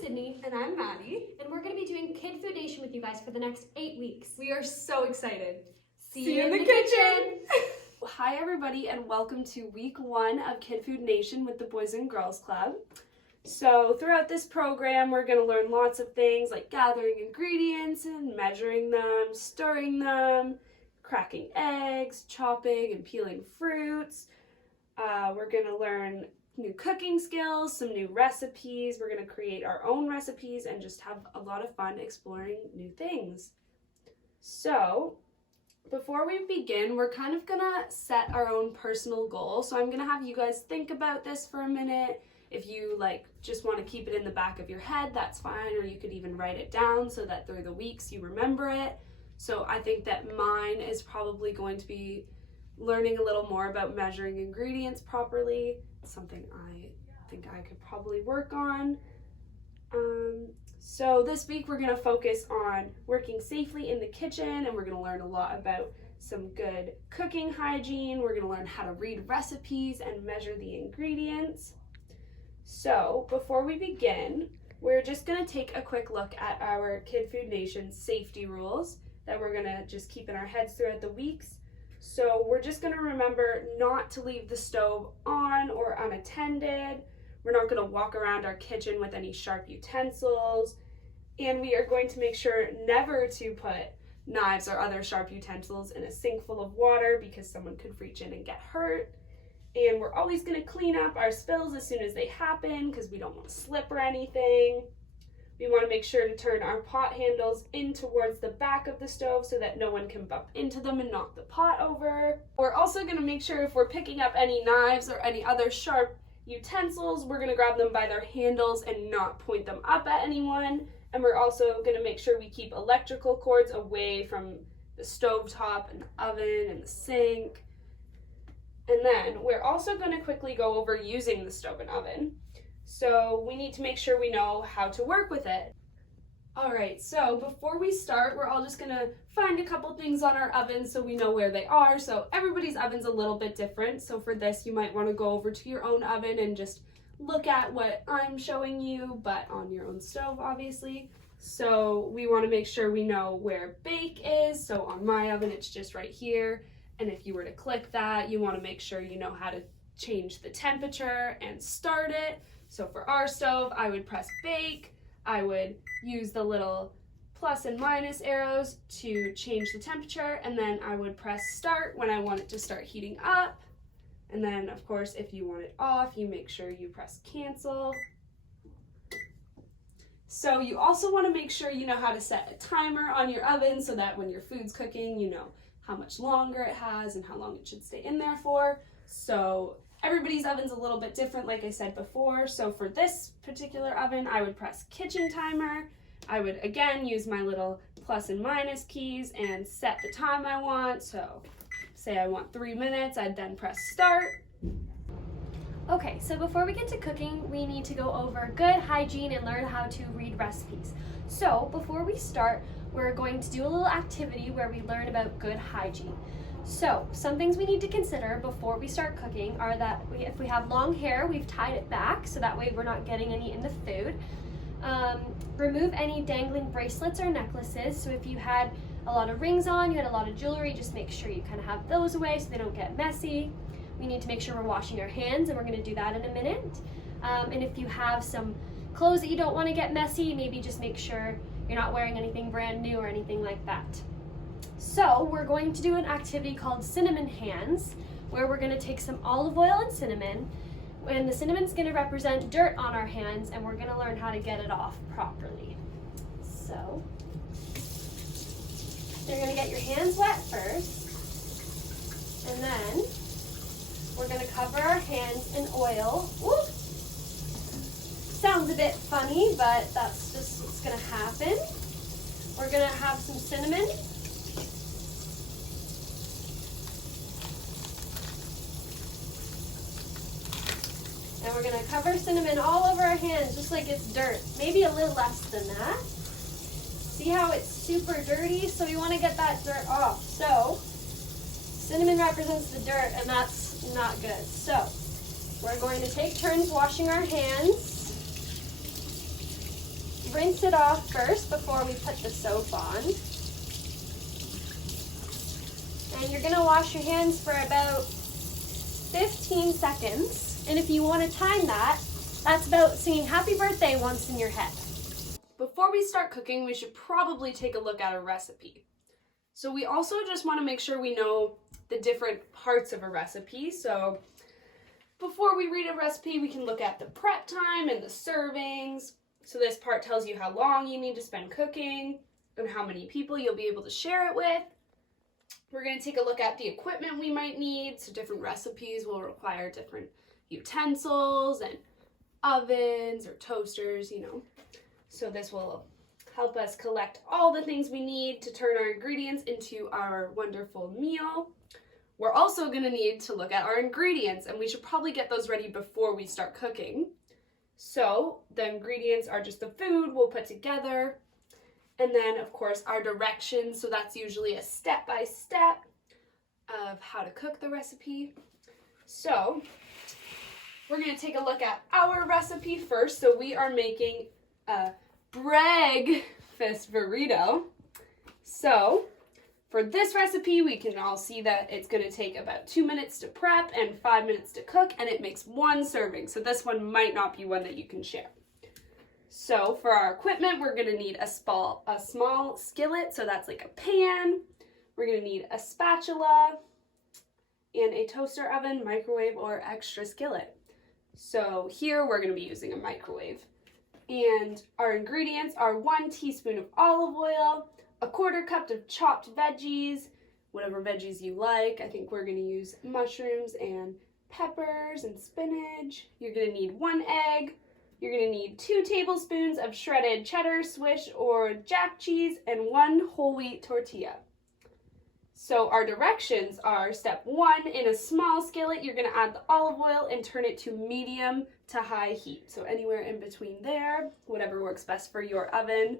Cydney. And I'm Madi. And we're going to be doing Kid Food Nation with you guys for the next 8 weeks. We are so excited. See you in the kitchen! Hi everybody and welcome to week 1 of Kid Food Nation with the Boys and Girls Club. So throughout this program we're going to learn lots of things like gathering ingredients and measuring them, stirring them, cracking eggs, chopping and peeling fruits. We're going to learn new cooking skills, some new recipes. We're going to create our own recipes and just have a lot of fun exploring new things. So before we begin, we're kind of going to set our own personal goal. So I'm going to have you guys think about this for a minute. If you just want to keep it in the back of your head, that's fine, or you could even write it down so that through the weeks you remember it. So I think that mine is probably going to be learning a little more about measuring ingredients properly. It's something I think I could probably work on. So this week we're going to focus on working safely in the kitchen, and we're going to learn a lot about some good cooking hygiene. We're going to learn how to read recipes and measure the ingredients. So before we begin, we're just going to take a quick look at our Kid Food Nation safety rules that we're going to just keep in our heads throughout the weeks. So we're just going to remember not to leave the stove on or unattended. We're not going to walk around our kitchen with any sharp utensils. And we are going to make sure never to put knives or other sharp utensils in a sink full of water because someone could reach in and get hurt. And we're always going to clean up our spills as soon as they happen because we don't want to slip or anything. We want to make sure to turn our pot handles in towards the back of the stove so that no one can bump into them and knock the pot over. We're also going to make sure if we're picking up any knives or any other sharp utensils, we're going to grab them by their handles and not point them up at anyone. And we're also going to make sure we keep electrical cords away from the stovetop and the oven and the sink. And then we're also going to quickly go over using the stove and oven. So we need to make sure we know how to work with it. All right, so before we start, we're all just gonna find a couple things on our oven so we know where they are. So everybody's oven's a little bit different. So for this, you might wanna go over to your own oven and just look at what I'm showing you, but on your own stove, obviously. So we wanna make sure we know where bake is. So on my oven, it's just right here. And if you were to click that, you wanna make sure you know how to change the temperature and start it. So for our stove, I would press bake. I would use the little plus and minus arrows to change the temperature, and then I would press start when I want it to start heating up. And then, of course, if you want it off, you make sure you press cancel. So you also want to make sure you know how to set a timer on your oven so that when your food's cooking, you know how much longer it has and how long it should stay in there for. So everybody's oven's a little bit different, like I said before. So for this particular oven, I would press kitchen timer. I would, again, use my little plus and minus keys and set the time I want. So say I want 3 minutes, I'd then press start. Okay, so before we get to cooking, we need to go over good hygiene and learn how to read recipes. So before we start, we're going to do a little activity where we learn about good hygiene. So some things we need to consider before we start cooking are that if we have long hair, we've tied it back so that way we're not getting any in the food. Remove any dangling bracelets or necklaces. So if you had a lot of rings on, you had a lot of jewelry, just make sure you kind of have those away so they don't get messy. We need to make sure we're washing our hands, and we're going to do that in a minute. And if you have some clothes that you don't want to get messy, maybe just make sure you're not wearing anything brand new or anything like that. So we're going to do an activity called cinnamon hands, where we're going to take some olive oil and cinnamon, and the cinnamon's going to represent dirt on our hands, and we're going to learn how to get it off properly. So you're going to get your hands wet first, and then we're going to cover our hands in oil. Whoop. Sounds a bit funny, but that's just what's going to happen. We're going to have some cinnamon. And we're going to cover cinnamon all over our hands just like it's dirt. Maybe a little less than that. See how it's super dirty? So we want to get that dirt off. So cinnamon represents the dirt, and that's not good. So we're going to take turns washing our hands. rinse it off first before we put the soap on. And you're gonna wash your hands for about 15 seconds. And if you wanna time that, that's about singing happy birthday once in your head. Before we start cooking, we should probably take a look at a recipe. So we also just want to make sure we know the different parts of a recipe. So before we read a recipe, we can look at the prep time and the servings. So this part tells you how long you need to spend cooking and how many people you'll be able to share it with. We're going to take a look at the equipment we might need. So different recipes will require different utensils and ovens or toasters, So this will help us collect all the things we need to turn our ingredients into our wonderful meal. We're also going to need to look at our ingredients, and we should probably get those ready before we start cooking. So the ingredients are just the food we'll put together, and then of course our directions. So that's usually a step-by-step of how to cook the recipe. So we're going to take a look at our recipe first. So we are making a breakfast burrito. So for this recipe, we can all see that it's going to take about 2 minutes to prep and 5 minutes to cook, and it makes one serving. So this one might not be one that you can share. So for our equipment, we're going to need a small skillet. So that's like a pan. We're going to need a spatula and a toaster oven, microwave, or extra skillet. So here we're going to be using a microwave. And our ingredients are 1 teaspoon of olive oil, a 1/4 cup of chopped veggies, whatever veggies you like. I think we're going to use mushrooms and peppers and spinach. You're going to need 1 egg. You're going to need 2 tablespoons of shredded cheddar, Swiss, or jack cheese, and 1 whole wheat tortilla. So our directions are: step 1, in a small skillet, you're going to add the olive oil and turn it to medium to high heat. So anywhere in between there, whatever works best for your oven,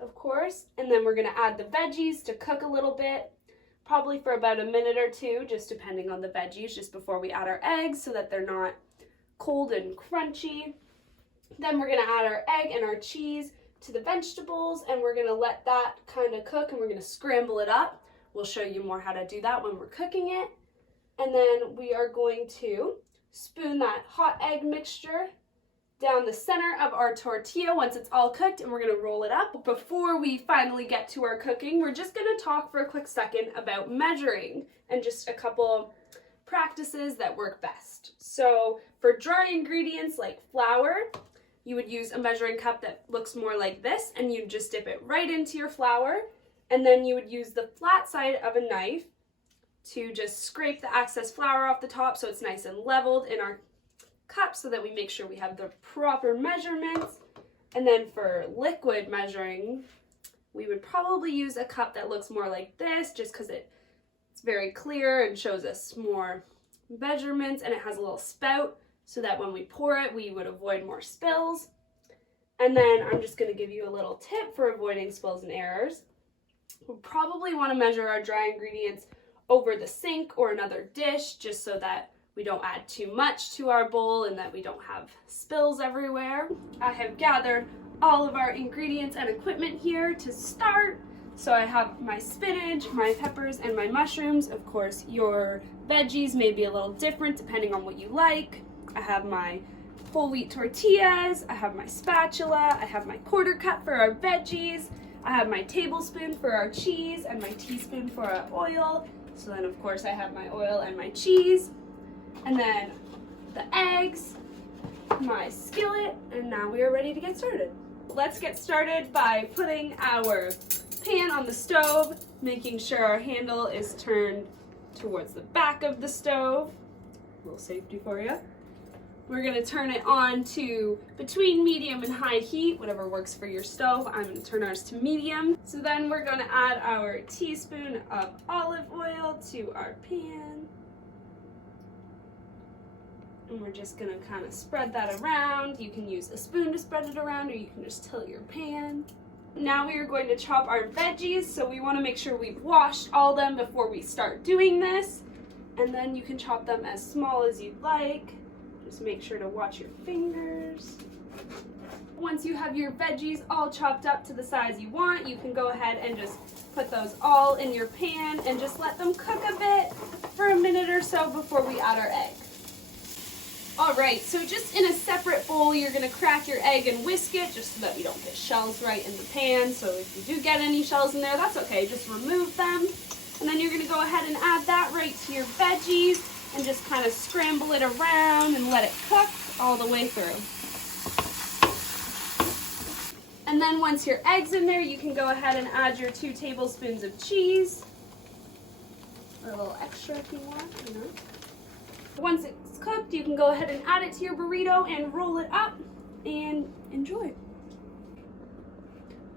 of course. And then we're going to add the veggies to cook a little bit, probably for about a minute or 2, just depending on the veggies, just before we add our eggs so that they're not cold and crunchy. Then we're going to add our egg and our cheese to the vegetables, and we're going to let that kind of cook, and we're going to scramble it up. We'll show you more how to do that when we're cooking it. And then we are going to spoon that hot egg mixture down the center of our tortilla once it's all cooked, and we're going to roll it up. Before we finally get to our cooking, we're just going to talk for a quick second about measuring and just a couple practices that work best. So for dry ingredients like flour, you would use a measuring cup that looks more like this, and you just dip it right into your flour. And then you would use the flat side of a knife to just scrape the excess flour off the top so it's nice and leveled in our cup, so that we make sure we have the proper measurements. And then for liquid measuring, we would probably use a cup that looks more like this, just because it's very clear and shows us more measurements, and it has a little spout so that when we pour it, we would avoid more spills. And then I'm just going to give you a little tip for avoiding spills and errors. We'll probably want to measure our dry ingredients over the sink or another dish, just so that we don't add too much to our bowl and that we don't have spills everywhere. I have gathered all of our ingredients and equipment here to start. So I have my spinach, my peppers, and my mushrooms. Of course, your veggies may be a little different depending on what you like. I have my whole wheat tortillas, I have my spatula, I have my 1/4 cup for our veggies, I have my tablespoon for our cheese, and my teaspoon for our oil. So then of course I have my oil and my cheese, and then the eggs, my skillet, and now we are ready to get started. Let's get started by putting our pan on the stove, making sure our handle is turned towards the back of the stove. A little safety for you. We're going to turn it on to between medium and high heat, whatever works for your stove. I'm going to turn ours to medium. So then we're going to add our teaspoon of olive oil to our pan. And we're just going to kind of spread that around. You can use a spoon to spread it around, or you can just tilt your pan. Now we are going to chop our veggies, so we want to make sure we've washed all them before we start doing this. And then you can chop them as small as you'd like. Just make sure to watch your fingers. once you have your veggies all chopped up to the size you want, you can go ahead and just put those all in your pan and just let them cook a bit for a minute or so before we add our egg. All right, so just in a separate bowl, you're gonna crack your egg and whisk it just so that we don't get shells right in the pan. So if you do get any shells in there, that's okay, just remove them. And then you're gonna go ahead and add that right to your veggies and just kind of scramble it around and let it cook all the way through. And then once your egg's in there, you can go ahead and add your 2 tablespoons of cheese. Or a little extra if you want, you know. Once it's cooked, you can go ahead and add it to your burrito and roll it up and enjoy.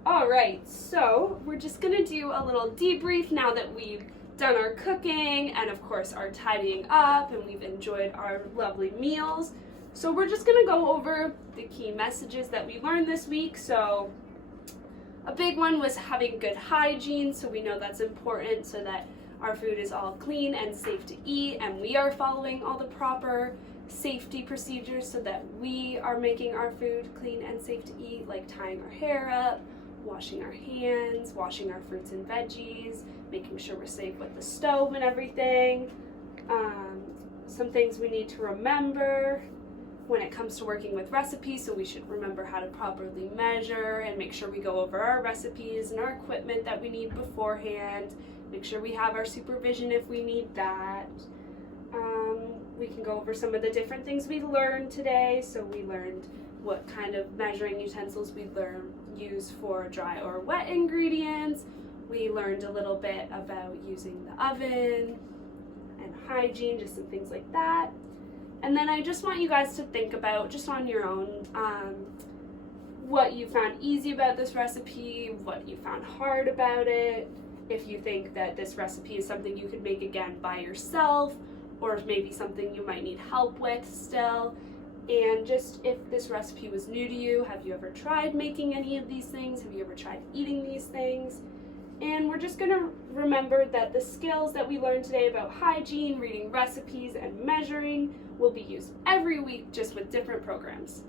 All right, so we're just gonna do a little debrief now that we've done our cooking and of course our tidying up and we've enjoyed our lovely meals. So we're just gonna go over the key messages that we learned this week. So a big one was having good hygiene, so we know that's important so that our food is all clean and safe to eat, and we are following all the proper safety procedures so that we are making our food clean and safe to eat, like tying our hair up, washing our hands, washing our fruits and veggies, making sure we're safe with the stove and everything. Some things we need to remember when it comes to working with recipes, so we should remember how to properly measure and make sure we go over our recipes and our equipment that we need beforehand. Make sure we have our supervision if we need that. We can go over some of the different things we learned today. So we learned what kind of measuring utensils we use for dry or wet ingredients. We learned a little bit about using the oven and hygiene, just some things like that. And then I just want you guys to think about, just on your own, what you found easy about this recipe, what you found hard about it, if you think that this recipe is something you could make again by yourself, or if maybe something you might need help with still. And just if this recipe was new to you, have you ever tried making any of these things? Have you ever tried eating these things? And we're just gonna remember that the skills that we learned today about hygiene, reading recipes, and measuring will be used every week, just with different programs.